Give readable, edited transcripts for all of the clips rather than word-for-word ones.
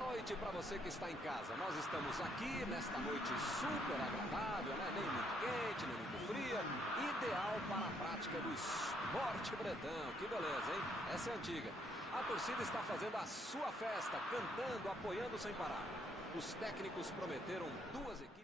noite para você que está em casa. Nós estamos aqui nesta noite super agradável, né? Nem muito quente, nem muito fria. Ideal para a prática do esporte bretão. Que beleza, hein? Essa é antiga. A torcida está fazendo a sua festa, cantando, apoiando sem parar. Os técnicos prometeram duas equipes.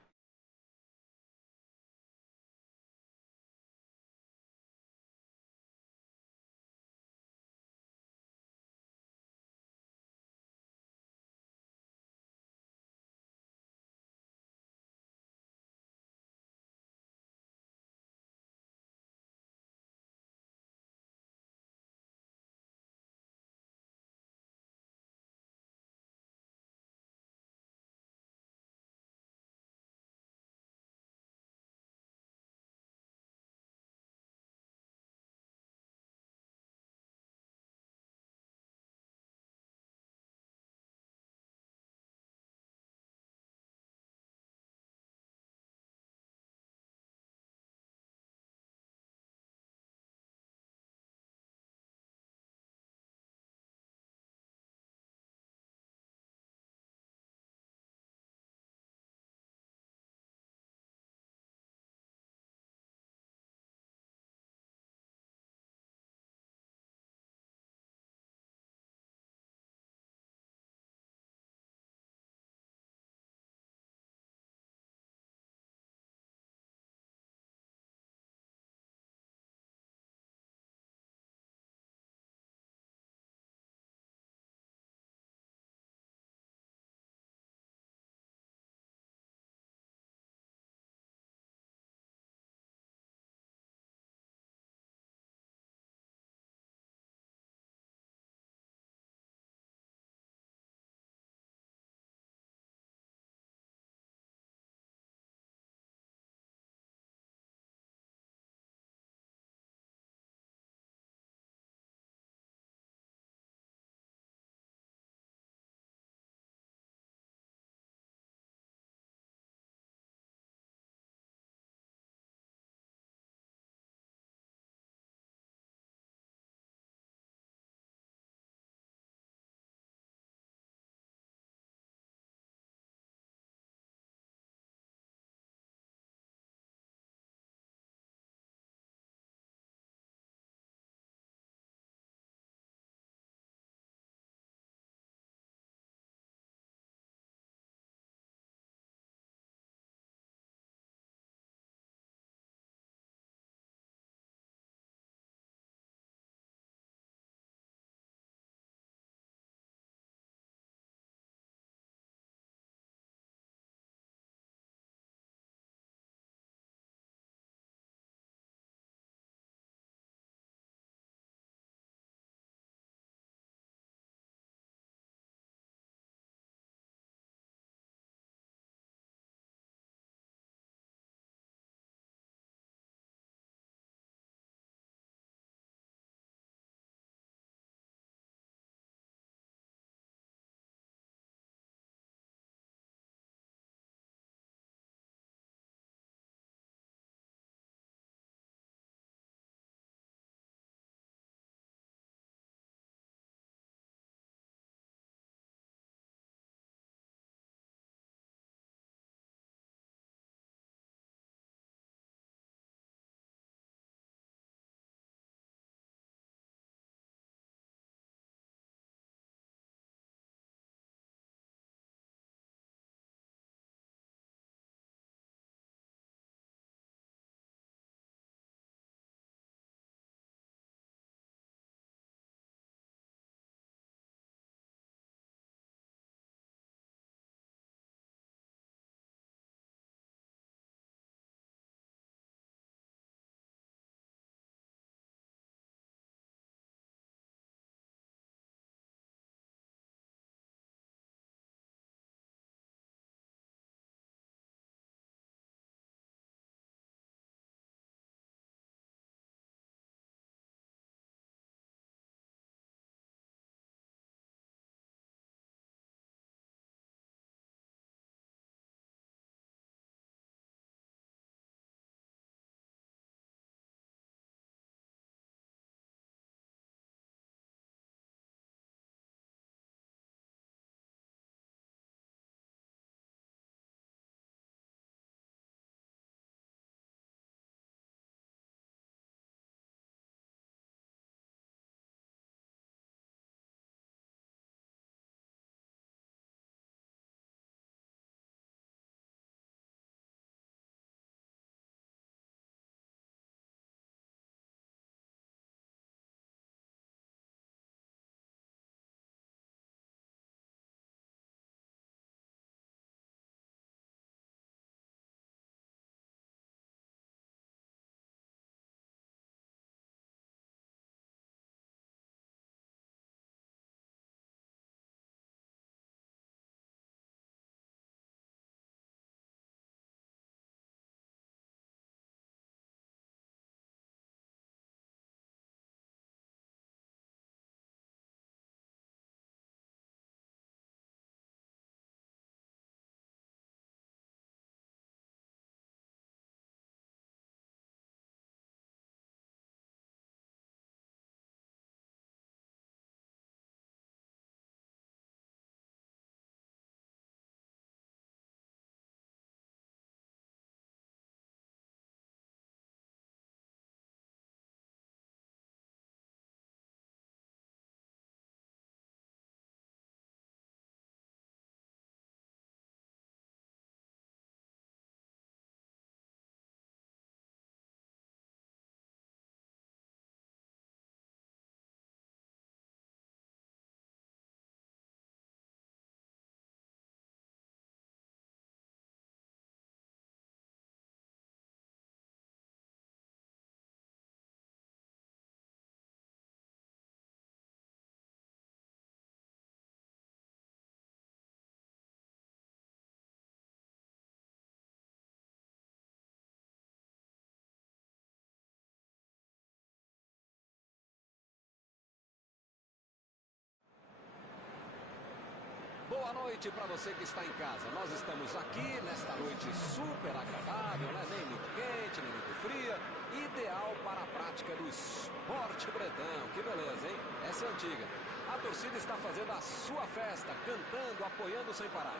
Boa noite para você que está em casa. Nós estamos aqui nesta noite super agradável, né? Nem muito quente, nem muito fria. Ideal para a prática do esporte bretão. Que beleza, hein? Essa é antiga. A torcida está fazendo a sua festa, cantando, apoiando sem parar.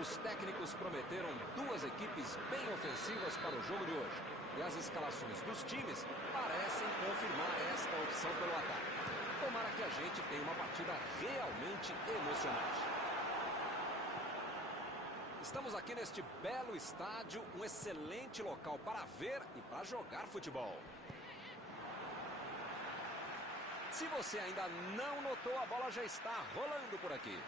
Os técnicos prometeram duas equipes bem ofensivas para o jogo de hoje. E as escalações dos times parecem confirmar esta opção pelo ataque. Tomara que a gente tenha uma partida realmente emocionante. Estamos aqui neste belo estádio, um excelente local para ver e para jogar futebol. Se você ainda não notou, a bola já está rolando por aqui.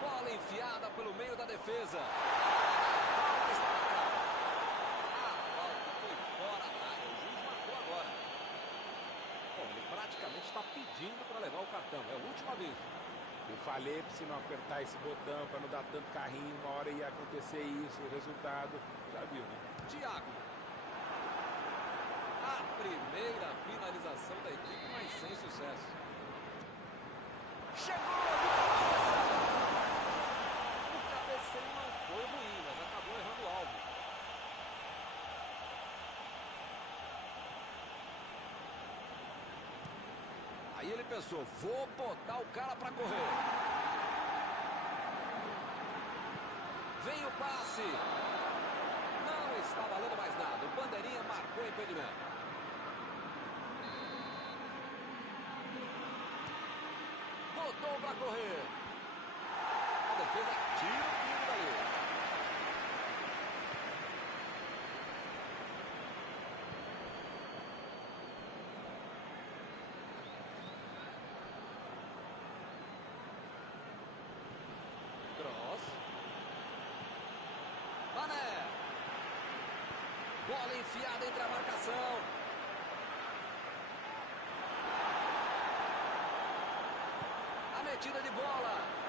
Bola enfiada pelo meio da defesa. A falta está marcada. A falta foi fora da área. O juiz marcou agora. Bom, ele praticamente está pedindo para levar o cartão. É o último aviso. Eu falei para você não apertar esse botão, para não dar tanto carrinho. Uma hora ia acontecer isso. O resultado, já viu, né? Thiago. A primeira finalização da equipe, mas sem sucesso. Chegou! Foi ruim, mas acabou errando o alvo. Aí ele pensou, vou botar o cara para correr. Vem o passe. Não está valendo mais nada. O bandeirinha marcou o impedimento. Botou para correr. A defesa tira o perigo dali. Mané. Bola enfiada entre a marcação. A metida de bola.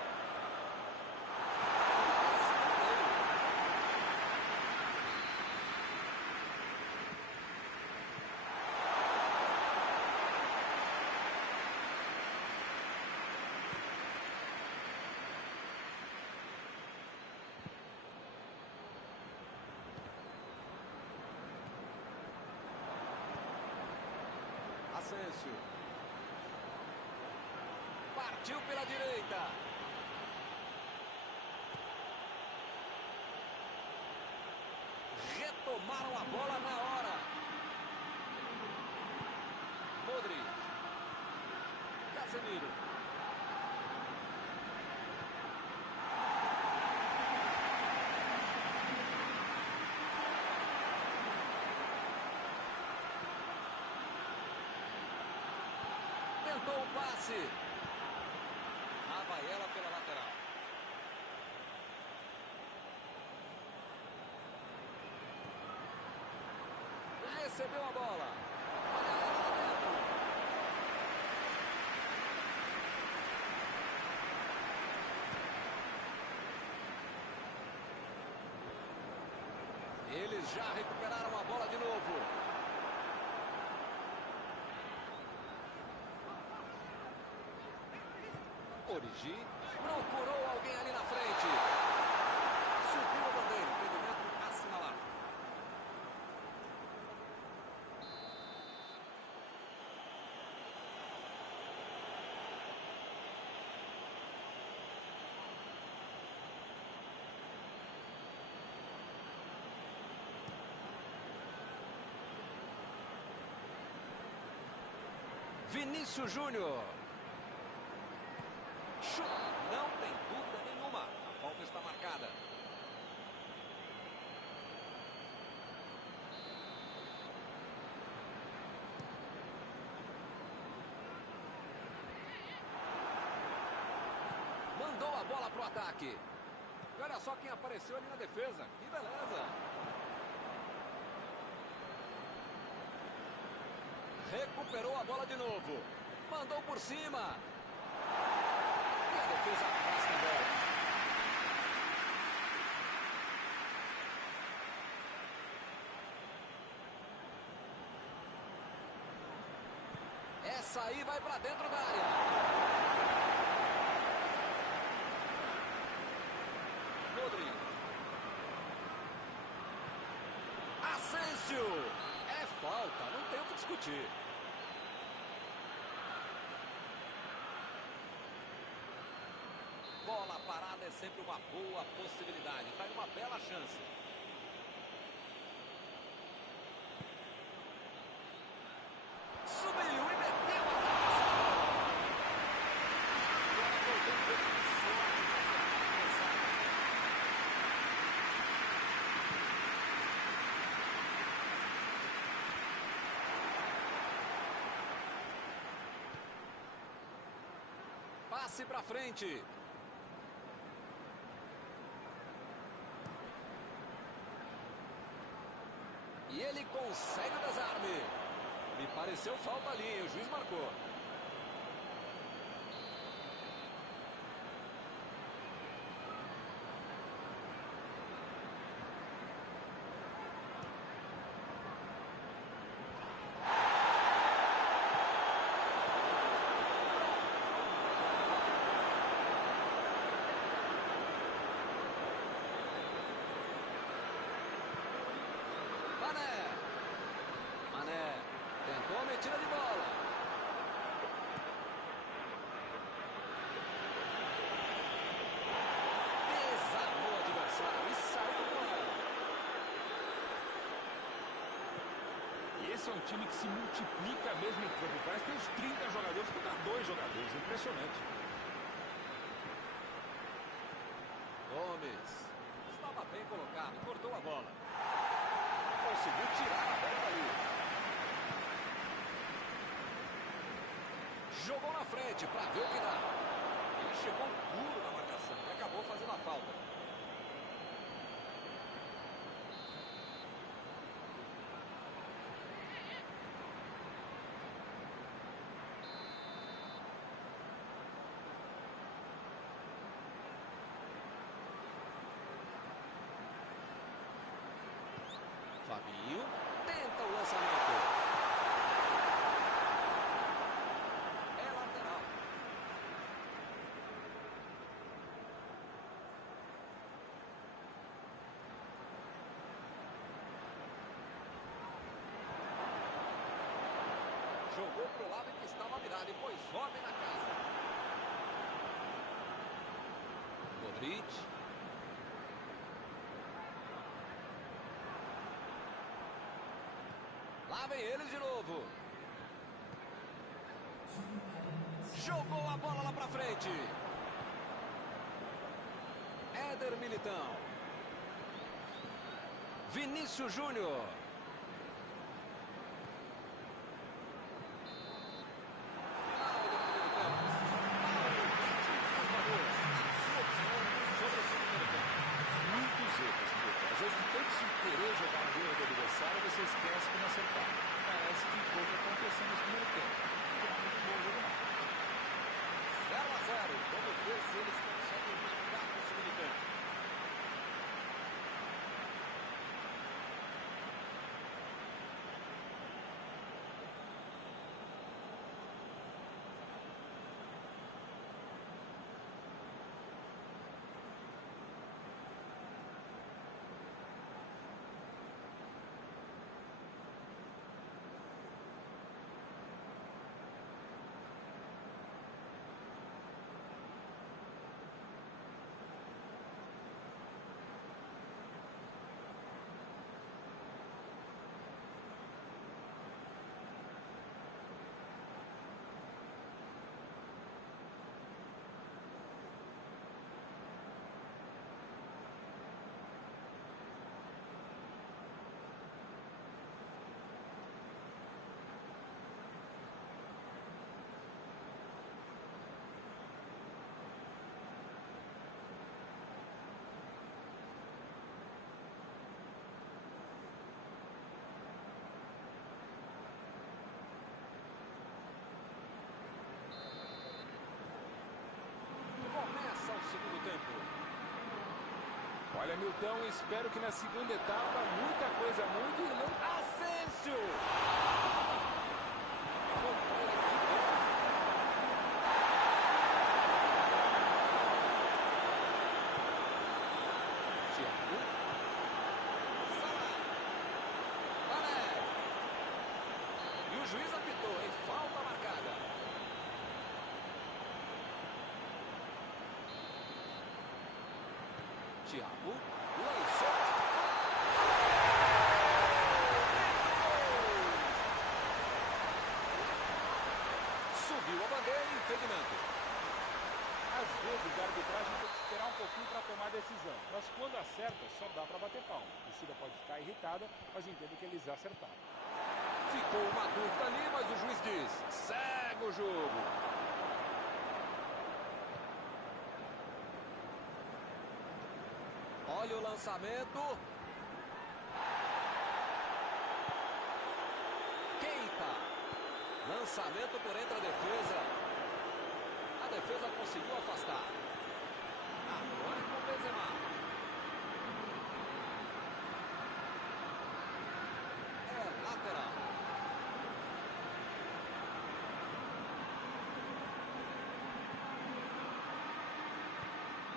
Asensio. Partiu pela direita. Retomaram a bola na hora. Modric. Casemiro. Tentou o passe. Lá vai ela pela lateral. Recebeu a bola. Olha ela lá dentro. Eles já recuperaram a bola de novo. Origi procurou alguém ali na frente. Subiu a bandeira. Impedimento a Vinícius Júnior. Não tem dúvida nenhuma. A falta está marcada. Mandou a bola para o ataque. E olha só quem apareceu ali na defesa. Que beleza. Recuperou a bola de novo. Mandou por cima. E a defesa afasta a bola. Essa aí vai para dentro da área. Rodrigo. Asensio. É falta, não tem o que discutir. Bola parada é sempre uma boa possibilidade. Está em uma bela chance. Subiu e meteu a cabeça. Agora voltou um pouco de sorte para acertar a cabeçada. Passe para frente. E ele consegue o desarme. Me pareceu falta ali, o juiz marcou. Mané tentou a metida de bola. Desarmou o adversário e saiu com ela. E esse é um time que se multiplica mesmo em campo. Parece que tem uns 30 jogadores contra 2 jogadores. Impressionante. Gomes estava bem colocado, cortou a bola. Conseguiu tirar a bola dali. Jogou na frente para ver o que dá. Ele chegou duro na marcação e acabou fazendo a falta. Fabinho tenta o lançamento. É lateral. Jogou pro lado em que estava virado e pôs ordem na casa. Modric. Lá vem eles de novo. Jogou a bola lá pra frente. Éder Militão. Vinícius Júnior. Querer jogar no erro do adversário, você esquece como acertar. Parece que foi o que aconteceu nesse primeiro tempo. Tivemos um bom jogo, não. 0-0. Vamos ver se eles conseguem buscar no segundo tempo. Olha, Milton, espero que na segunda etapa muita coisa mude e não... Asensio! Thiago. Salah. Mané. E o juiz apitou, hein? Falta marcada. Thiago lançou. Subiu a bandeira e impedimento. Às vezes a arbitragem tem que esperar um pouquinho para tomar a decisão, mas quando acerta, só dá para bater palma. A torcida pode ficar irritada, mas entendo que eles acertaram. Ficou uma dúvida ali, mas o juiz diz: segue o jogo. Olha o lançamento. Keita. Lançamento por entre a defesa. A defesa conseguiu afastar. Agora é com o Benzema. É lateral.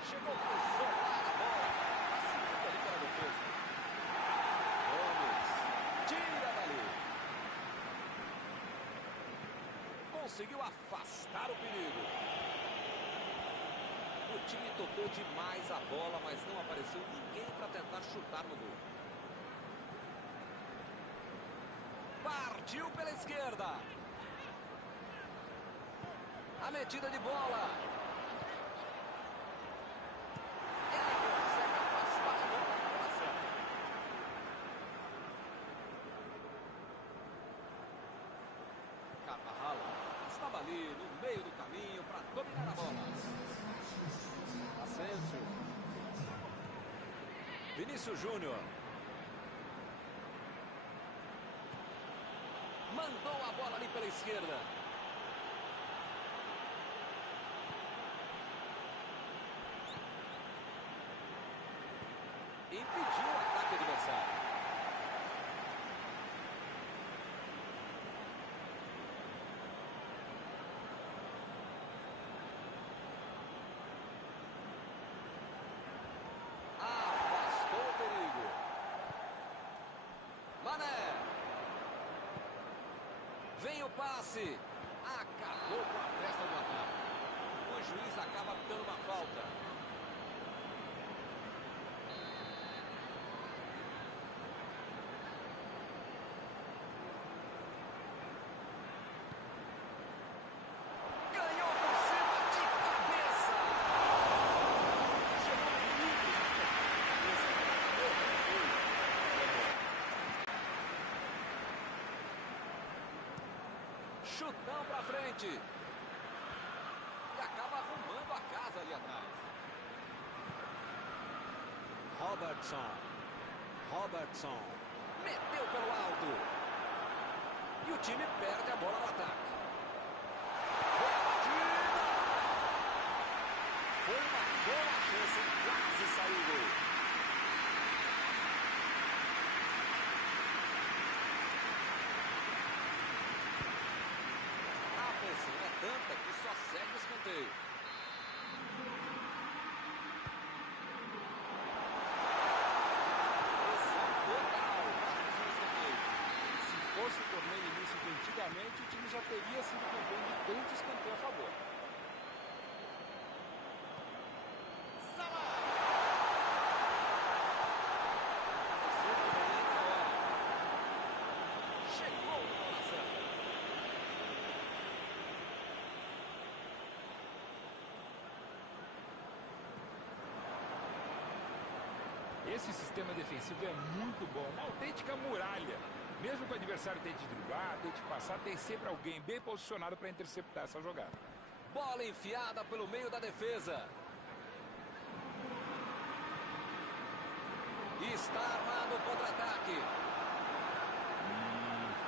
Chegou para isolar a bola. Facilita ali pela defesa. Gomes. Tira dali. Conseguiu afastar o perigo. O time tocou demais a bola, mas não apareceu ninguém para tentar chutar no gol. Partiu pela esquerda. A metida de bola. Ele consegue afastar a bola na bola certa. Carvajal estava ali no meio do caminho para dominar a bola. Asensio. Vinícius Júnior. Mandou a bola ali pela esquerda. Impediu o ataque adversário. Afastou o perigo. Mané. Vem o passe. Acabou com a festa do ataque. O juiz acaba dando uma falta. Ganhou por cima de cabeça. Chegou livre na cabeça. Chutão pra frente. E acaba arrumando a casa ali atrás. Robertson. Meteu pelo alto. E o time perde a bola no ataque. Boa batida. Foi uma boa chance. Quase saiu o gol. A pressão é tanta que só segue o escanteio. Pressão total. Mais um escanteio. Se fosse o torneio início de antigamente, o time já teria sido campeão de tanto escanteio a favor. Salah. Recebe bem na hora. Chegou na hora certa. Esse sistema defensivo é muito bom, uma autêntica muralha. Mesmo que o adversário tente driblar, tente passar, tem sempre alguém bem posicionado para interceptar essa jogada. Bola enfiada pelo meio da defesa. Está armado o contra-ataque.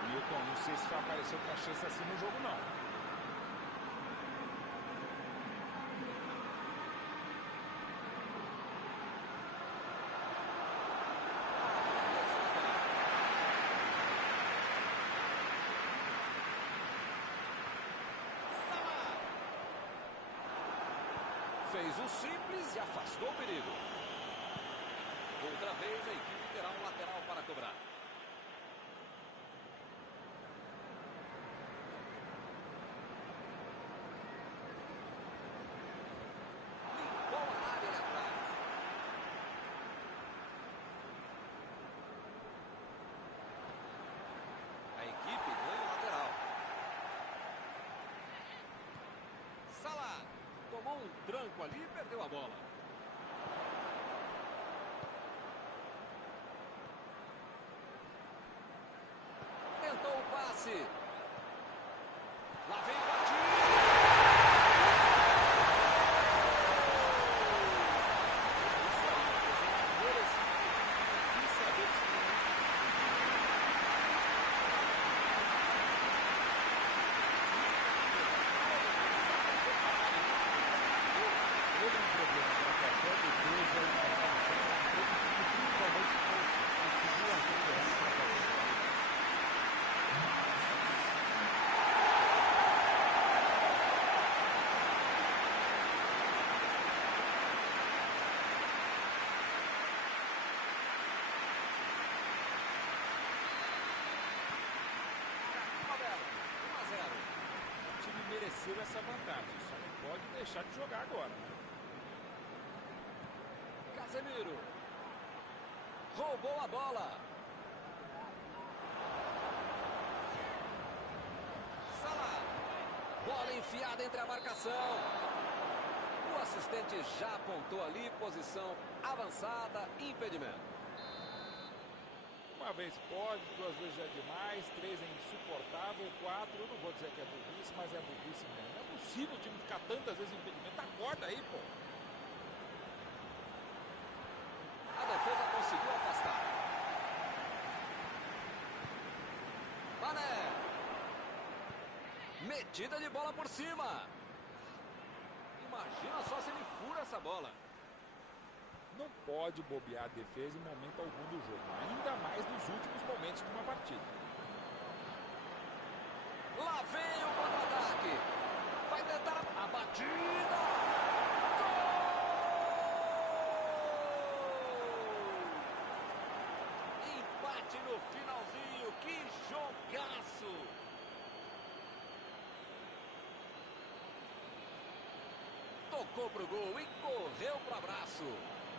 Milton, não sei se vai aparecer outra chance assim no jogo, não. Fez o simples e afastou o perigo. Outra vez a equipe terá um lateral para cobrar. Limpou a área ali atrás. A equipe ganha o lateral. Salah tomou um tranco ali e perdeu a bola. Tentou o passe. Lá vem a batida. Isso aí, merecido. Quis saber se Todo um problema para qualquer defesa e uma solução, principalmente se conseguir a para qualquer defesa. Roberto, 1 a 0. O time mereceu essa vantagem, só não pode deixar de jogar agora, né? Casemiro. Roubou a bola. Salah. Bola enfiada entre a marcação. O assistente já apontou ali, posição avançada, impedimento. Uma vez pode, duas vezes já é demais, três é insuportável, quatro, eu não vou dizer que é burrice, mas é burrice mesmo. Não é possível o time ficar tantas vezes em impedimento. Acorda aí, pô. A defesa conseguiu afastar. Mané. Metida de bola por cima. Imagina só se ele fura essa bola. Não pode bobear a defesa em momento algum do jogo, ainda mais nos últimos momentos de uma partida. Lá vem o contra-ataque. Vai tentar a batida. Gol! Empate no finalzinho. Que jogaço! Tocou pro gol e correu pro abraço.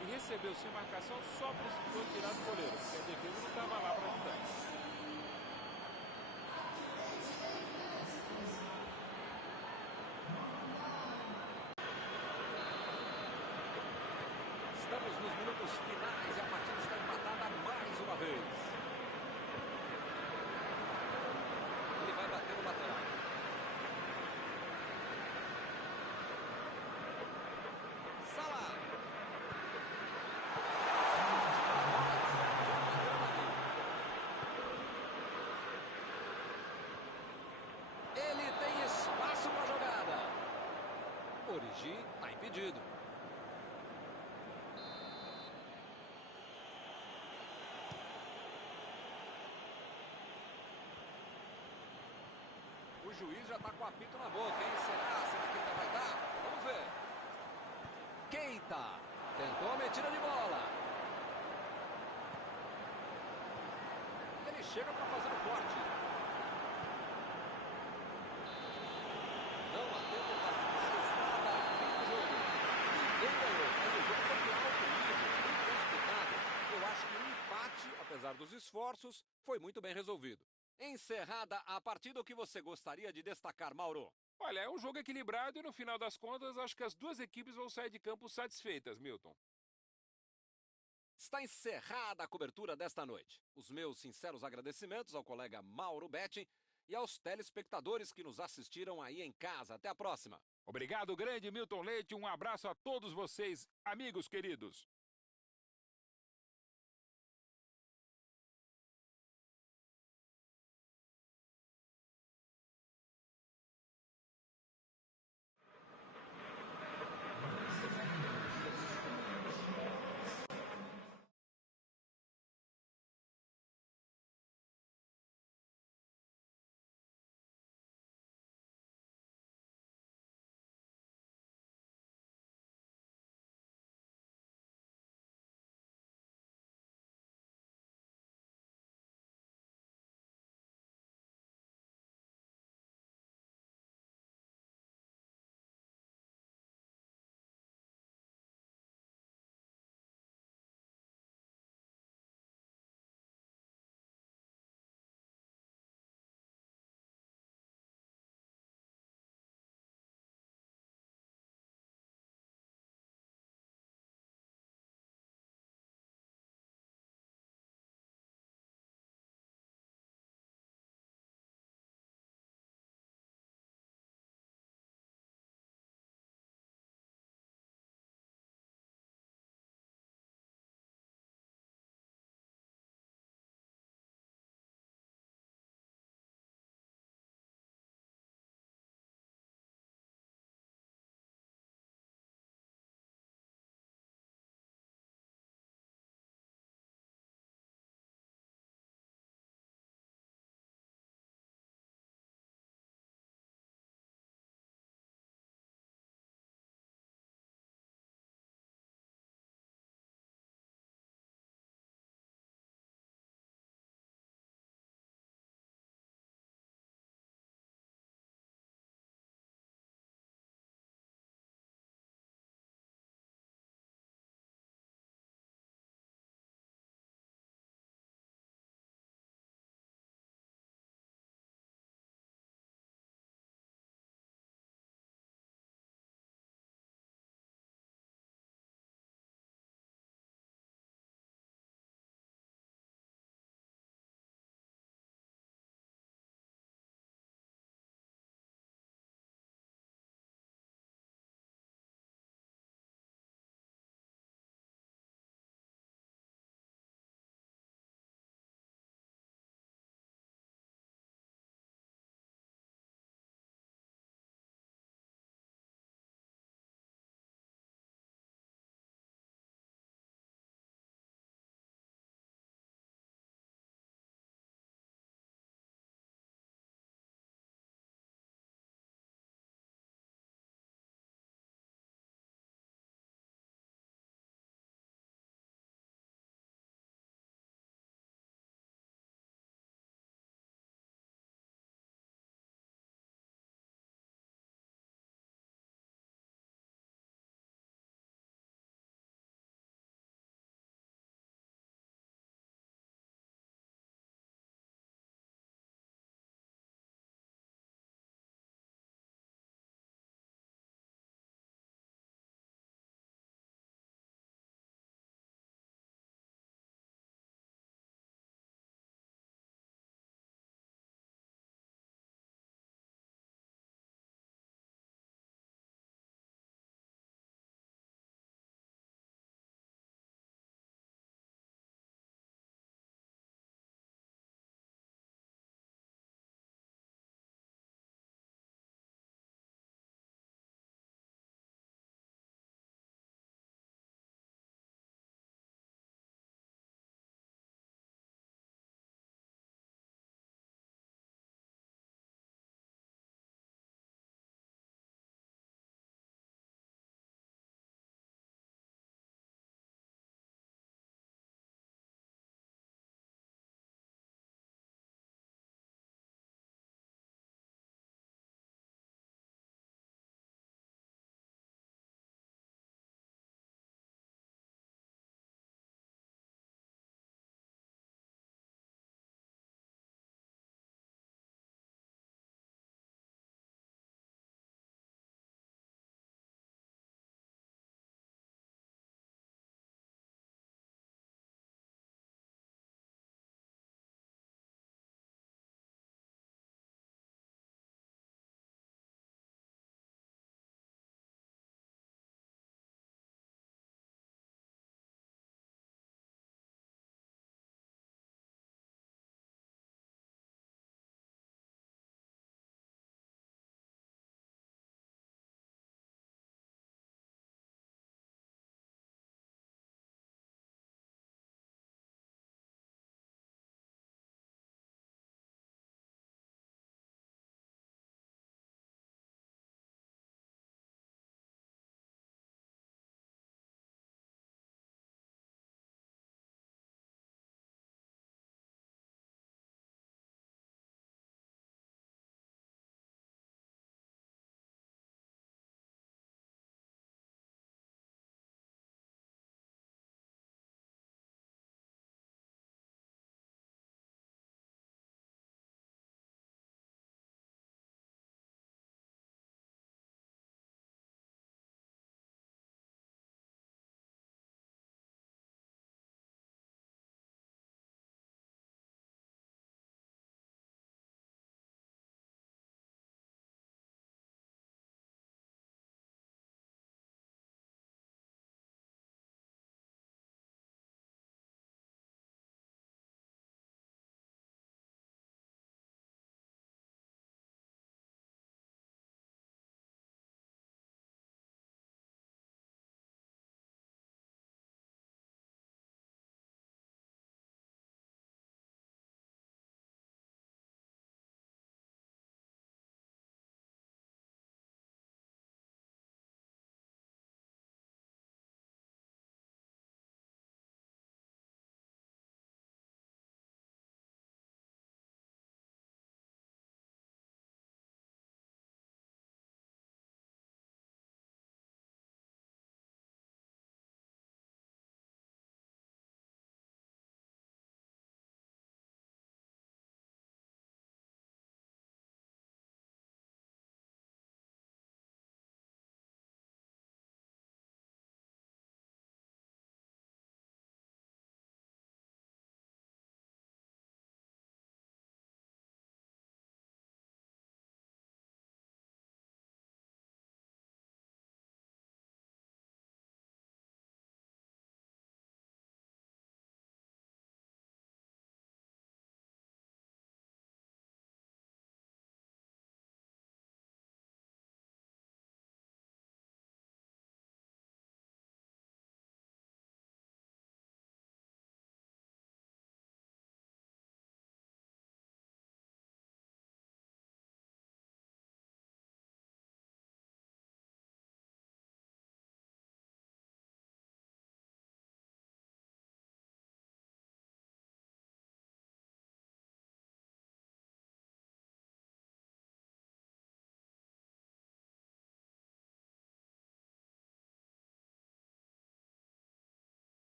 E recebeu sem marcação, só precisou tirar do goleiro, porque a defesa não estava lá para ajudar. Estamos nos minutos finais e a partida está empatada mais uma vez. Ele vai bater no lateral. Salah. Ele tem espaço para a jogada. Origi está impedido. O juiz já está com o apito na boca, hein? Será que ainda vai dar? Vamos ver. Keita tentou a metida de bola. Ele chega para fazer o corte. Não há tempo para mais nada. Fim do jogo. Ninguém ganhou, mas o jogo foi de alto nível, muito bem disputado. Eu acho que o empate, apesar dos esforços, foi muito bem resolvido. Encerrada a partida, o que você gostaria de destacar, Mauro? Olha, é um jogo equilibrado e no final das contas acho que as duas equipes vão sair de campo satisfeitas, Milton. Está encerrada a cobertura desta noite. Os meus sinceros agradecimentos ao colega Mauro Betti e aos telespectadores que nos assistiram aí em casa. Até a próxima. Obrigado, grande Milton Leite. Um abraço a todos vocês, amigos queridos.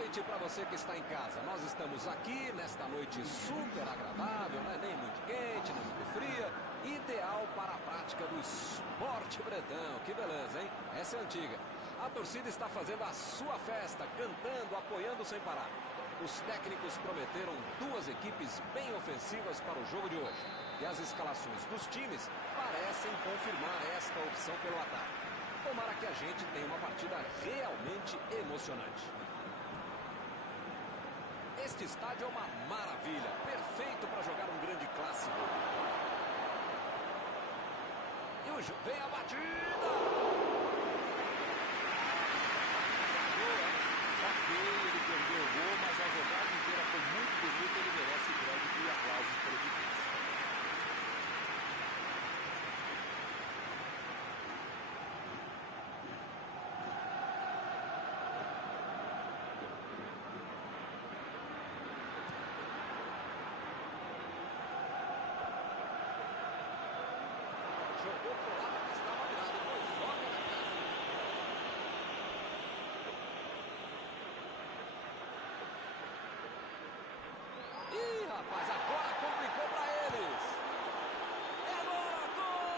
noite para você que está em casa. Nós estamos aqui nesta noite super agradável, né? Nem muito quente, nem muito fria. Ideal para a prática do esporte bretão. Que beleza, hein? Essa é antiga. A torcida está fazendo a sua festa, cantando, apoiando sem parar. Os técnicos prometeram duas equipes bem ofensivas para o jogo de hoje. E as escalações dos times parecem confirmar esta opção pelo ataque. Tomara que a gente tenha uma partida realmente emocionante. Este estádio é uma maravilha, perfeito para jogar um grande clássico. E vem a batida! Ok, ele perdeu o gol, mas a jogada inteira foi muito bonita, ele merece crédito e aplausos pela defesa. Jogou pro lado que estava virado, pois joga na casa. Ih, rapaz, agora complicou para eles. É agora, gol!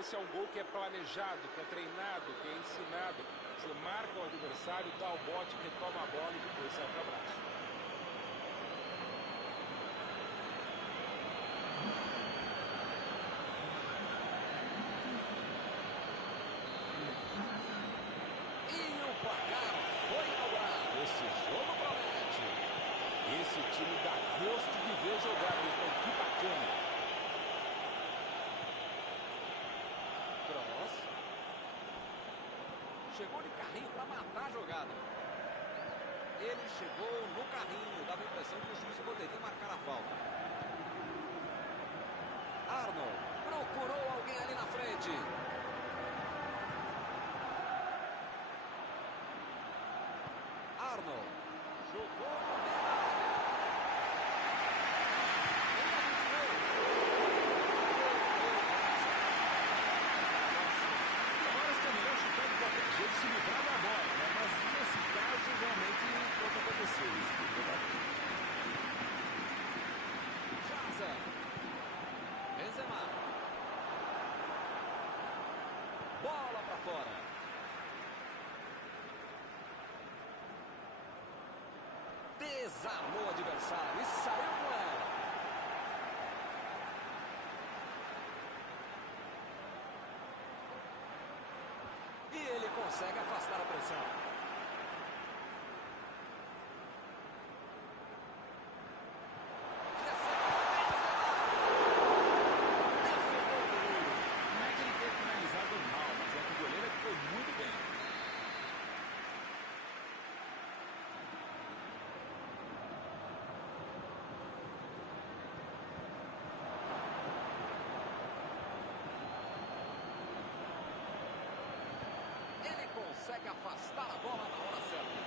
Esse é um gol que é planejado, que é treinado, que é ensinado. Você marca o adversário, dá o bote, retoma a bola e depois sai para o abraço. Esse jogo promete. Esse time dá gosto de ver jogar, então que bacana. Cross. Chegou de carrinho para matar a jogada. Ele chegou no carrinho, dava a impressão que o juiz poderia marcar a falta. Arnold procurou alguém ali na frente. Arnold jogou no meio da área. Ele arriscou. Tem horas que é melhor chutar de qualquer jeito se livrar da bola, né? Mas nesse caso realmente pode acontecer isso. Jaza. Benzema. Bola para fora. Desarmou o adversário e saiu com ela. E ele consegue afastar a pressão. Defendeu o goleiro. Não é que ele tenha finalizado mal, mas é que o goleiro foi muito bem. Ele consegue afastar a bola na hora certa.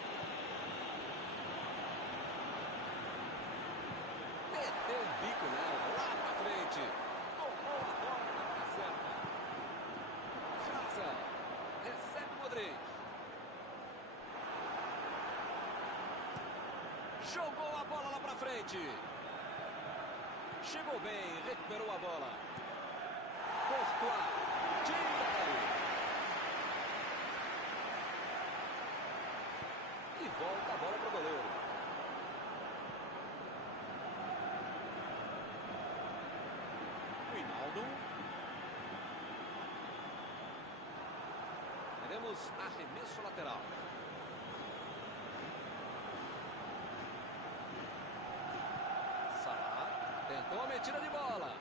Meteu um bico nela, lá pra frente. Tomou a bola na hora certa. Jaza. Recebe o Modric. Jogou a bola lá pra frente. Chegou bem, recuperou a bola. Courtois. Tira daí. E volta a bola para o goleiro. Rinaldo. Teremos arremesso lateral. Salah tentou a metida de bola.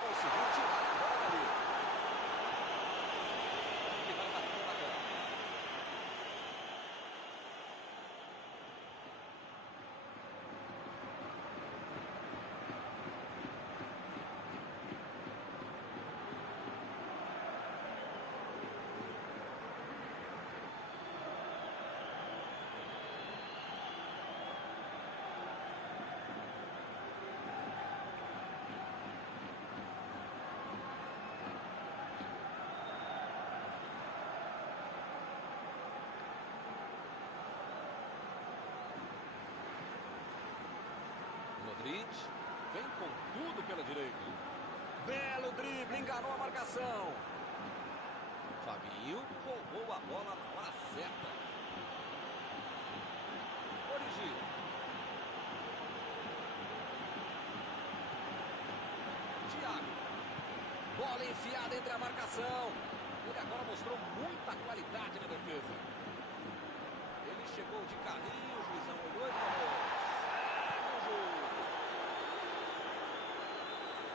Conseguiu tirar a bola dali. Ele vai bater no lateral. Modric. Vem com tudo pela direita. Belo drible, enganou a marcação. Fabinho roubou a bola na hora certa. Origi. Thiago. Bola enfiada entre a marcação. Ele agora mostrou muita qualidade na defesa. Ele chegou de carrinho, o juizão olhou e falou: segue o jogo.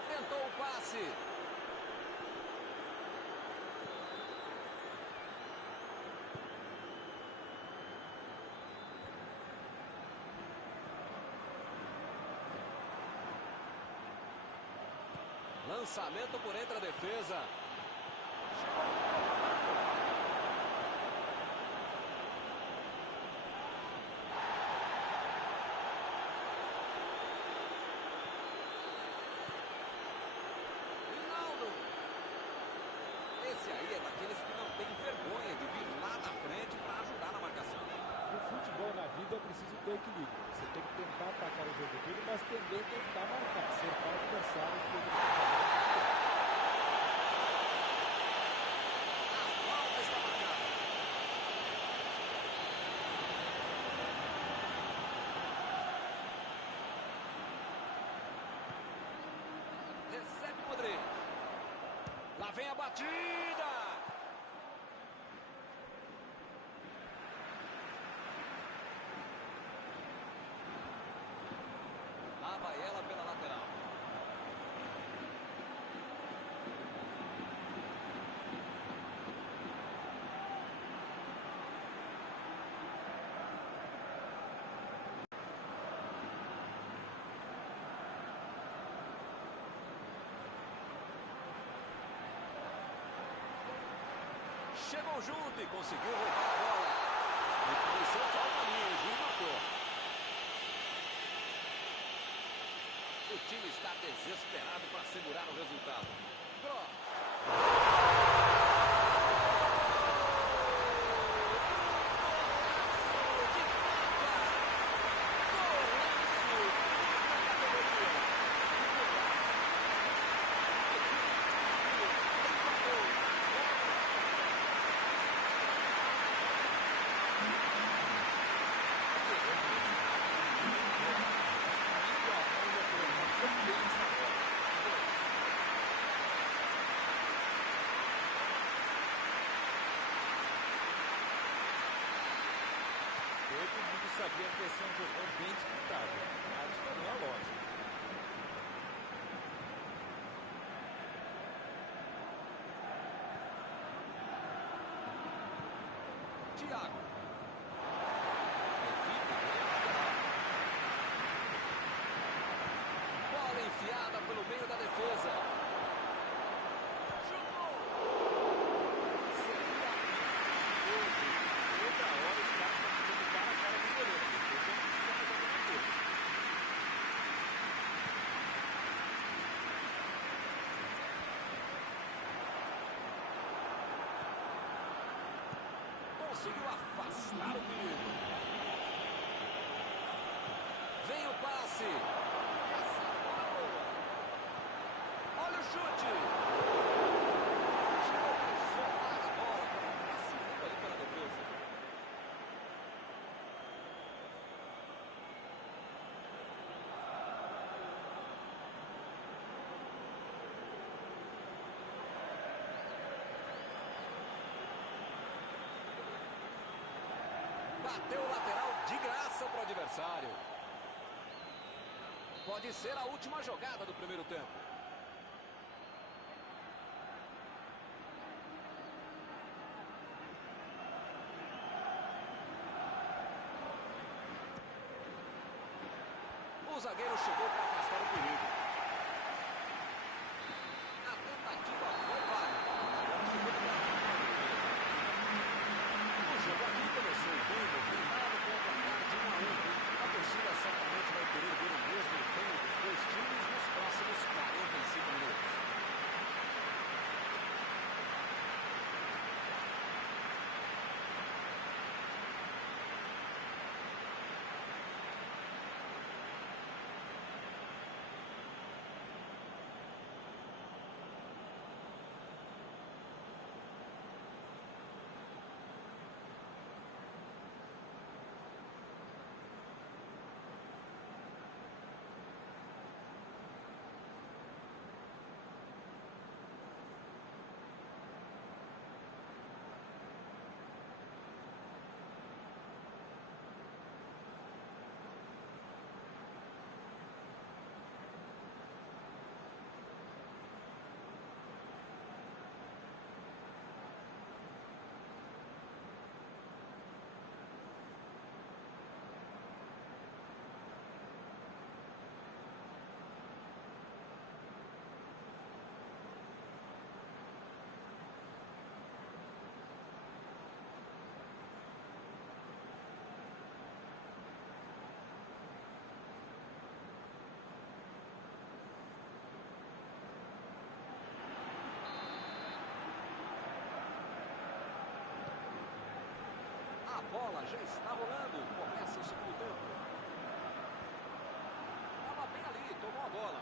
Tentou o passe. Lançamento por entre a defesa. Ronaldo. Esse aí é daqueles que não tem vergonha de vir lá na frente para ajudar na marcação. No futebol, na vida, é preciso ter equilíbrio. Você tem que tentar atacar o jogo todo, mas também tentar marcar, cercar o adversário. A falta está marcada. Recebe o Modric. Lá vem a batida. Lá vai ela pela lateral. Chegou junto e conseguiu roubar a bola. E pareceu falta minha, o juiz marcou. O time está desesperado para segurar o resultado. Cross. Todo mundo sabia que ia ser um jogo bem disputado. Mas não é lógico. Thiago. Bola enfiada pelo meio da defesa. Chutou. Seria perigoso. Toda hora os caras estão tentando dar a cara do goleiro. Depois não precisa fazer alguma coisa. Conseguiu afastar o perigo. Vem o passe. Essa bola boa. Olha o chute. Chegou a soltar a bola. Passando ali pela defesa. Bateu o lateral de graça para o adversário. Pode ser a última jogada do primeiro tempo. O zagueiro chegou para afastar o perigo. A tentativa foi válida. O jogo aqui começou bem movimentado com o placar de 1-1. A torcida certamente vai querer ver o mesmo empenho dos dois times nos próximos 45 minutos. bola já está rolando. Começa o segundo tempo. Estava bem ali, tomou a bola.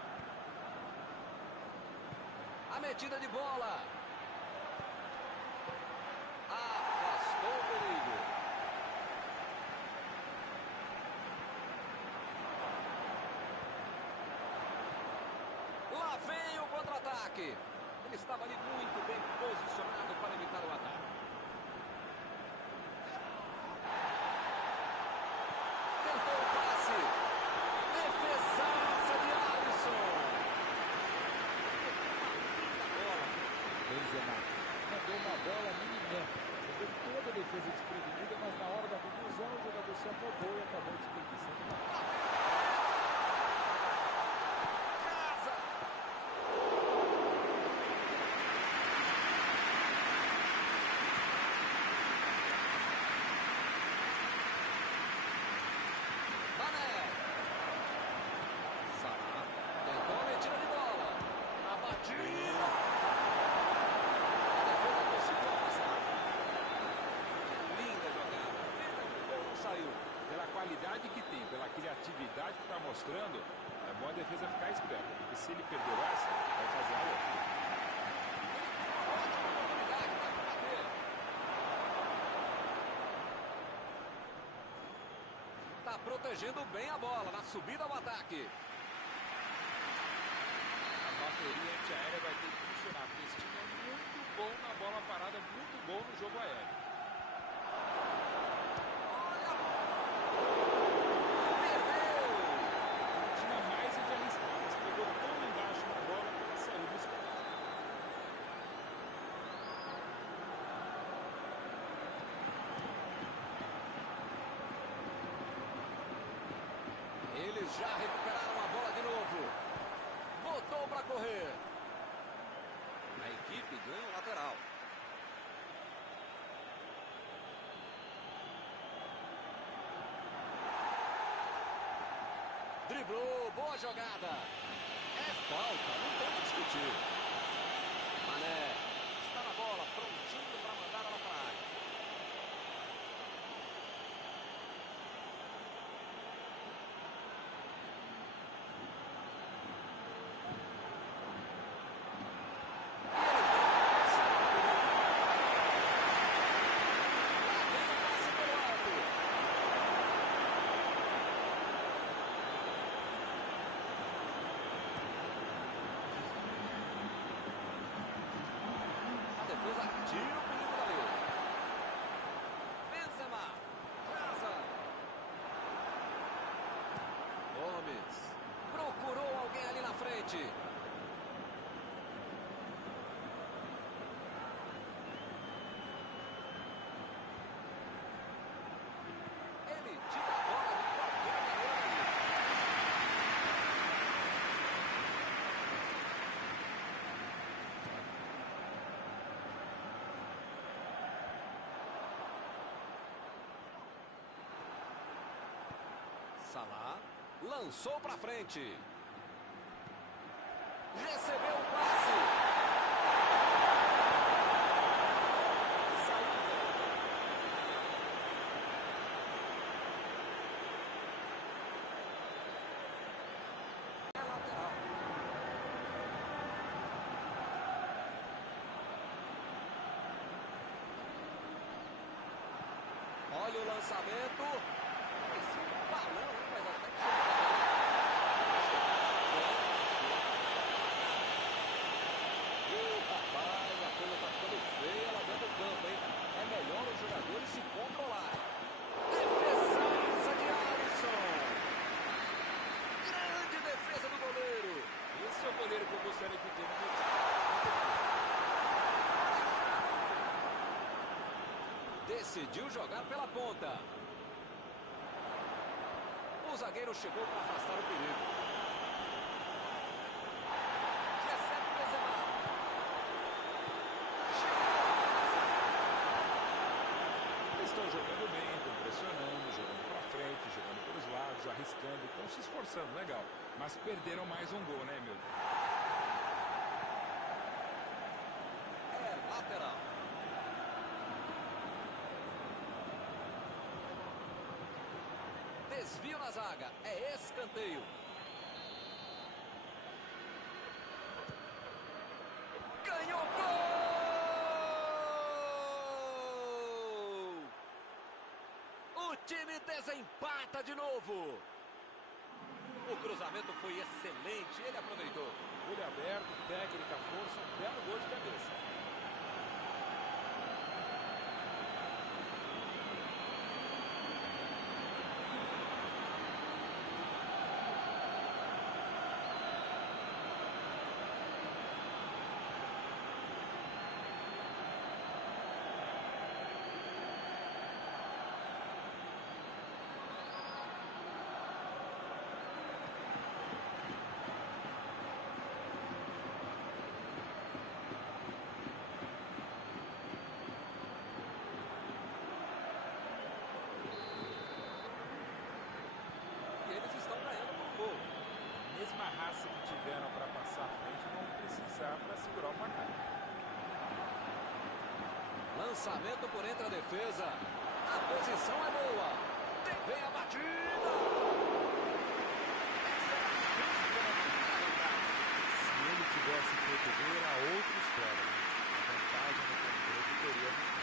A metida de bola. Afastou o perigo. Lá vem o contra-ataque. Ele estava ali muito bem posicionado para evitar o ataque. Tentou o passe. Defesaça de Alisson. Benzema mandou uma bola mini-meta. Jogou toda a defesa desprevenida, mas na hora da conclusão o jogador se afobou e acabou desperdiçando uma bola. Que tem, pela criatividade que está mostrando, é bom a defesa ficar esperta, porque se ele perdeu essa, vai fazer a outra. Ótima oportunidade para bater. Está protegendo bem a bola na subida ao ataque. A bateria antiaérea vai ter que funcionar, porque esse time é muito bom na bola parada, muito bom no jogo aéreo. Eles já recuperaram a bola de novo. Voltou para correr. A equipe ganha o lateral. Driblou, boa jogada. É falta, não tem o que discutir. Mané está na bola, prontinho para mandar ela para a área. Tira o perigo dali. Benzema. Casa. Gomes. Procurou alguém ali na frente. Ele tira a bola de qualquer maneira. Salah lançou para frente. Recebeu o passe. Saída. É lateral. Olha o lançamento. Balão, mas até que rapaz, a coisa tá ficando feia lá dentro do campo, hein? É melhor os jogadores se controlarem. Defesaça de Alisson. Grande defesa do goleiro. Esse é o goleiro que eu gostaria de ter no meu time. Decidiu jogar pela ponta. O zagueiro chegou para afastar o perigo. Recebe o Benzema. Eles estão jogando bem, estão pressionando, jogando para frente, jogando pelos lados, arriscando, estão se esforçando, legal. Mas perderam mais um gol, né, meu? É lateral. desvio na zaga. É escanteio. Ganhou, gol! O time desempata de novo. O cruzamento foi excelente, ele aproveitou. Olho aberto, técnica, força, um belo gol de cabeça. A raça que tiveram para passar à frente vão precisar para segurar o placar. Lançamento por entre a defesa. A posição é boa. Vem a batida. Se ele tivesse feito gol, era outra história. A vantagem no controle teria aumentado.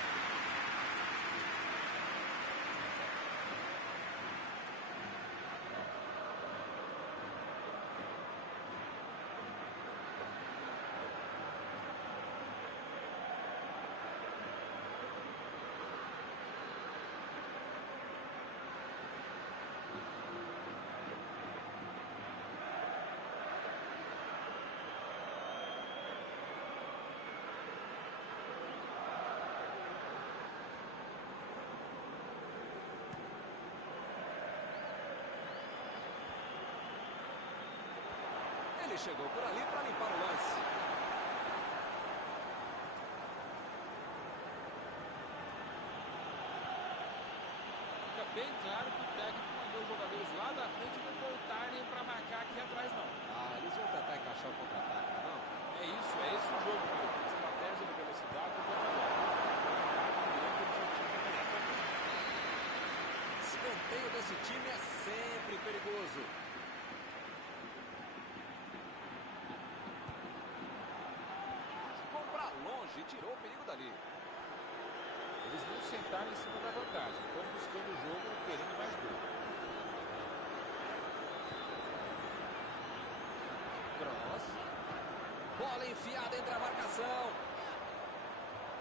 Ele chegou por ali para limpar o lance. Fica bem claro que o técnico mandou os jogadores lá da frente não voltarem para marcar aqui atrás, não. Eles vão tentar encaixar o contra-ataque, não? É isso, é esse o jogo mesmo. Estratégia de velocidade do jogador. Escanteio desse time é sempre perigoso. Longe, tirou o perigo dali. Eles não sentaram em cima da vantagem, estão buscando o jogo, querendo mais gol. Cross. Bola enfiada entre a marcação.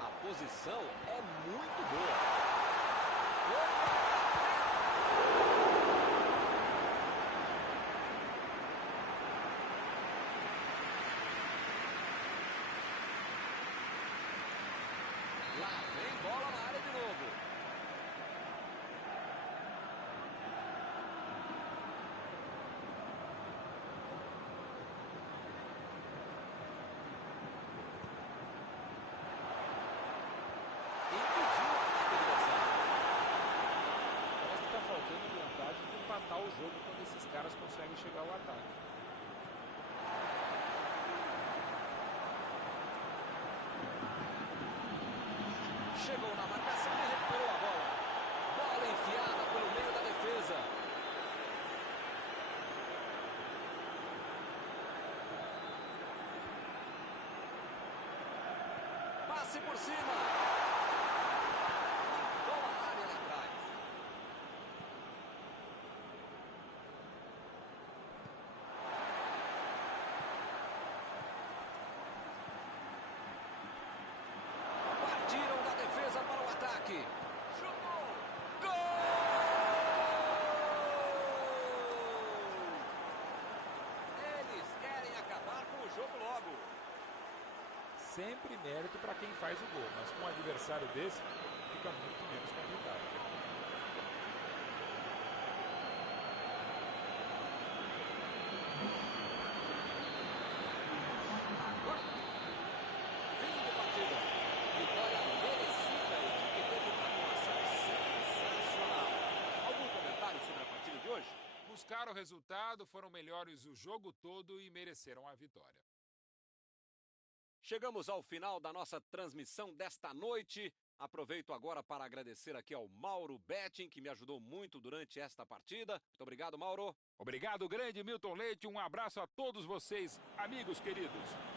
A posição é muito boa. Lá vem bola na área de novo. Impediu o ataque adversário. Parece que está faltando vontade de empatar o jogo quando esses caras conseguem chegar ao ataque. Chegou na marcação e recuperou a bola. Bola enfiada pelo meio da defesa. Passe por cima. Limpou a área lá atrás. Partiram da defesa para o ataque. Chutou. Gol! Eles querem acabar com o jogo logo. Sempre mérito para quem faz o gol, mas com um adversário desse, fica muito menos complicado. Fim de partida. Vitória merecida. A equipe teve uma atuação sensacional. Algum comentário sobre a partida de hoje? Buscaram o resultado, foram melhores o jogo todo e mereceram a vitória. Chegamos ao final da nossa transmissão desta noite. Aproveito agora para agradecer aqui ao Mauro Betting, que me ajudou muito durante esta partida. Muito obrigado, Mauro. Obrigado, grande Milton Leite. Um abraço a todos vocês, amigos queridos.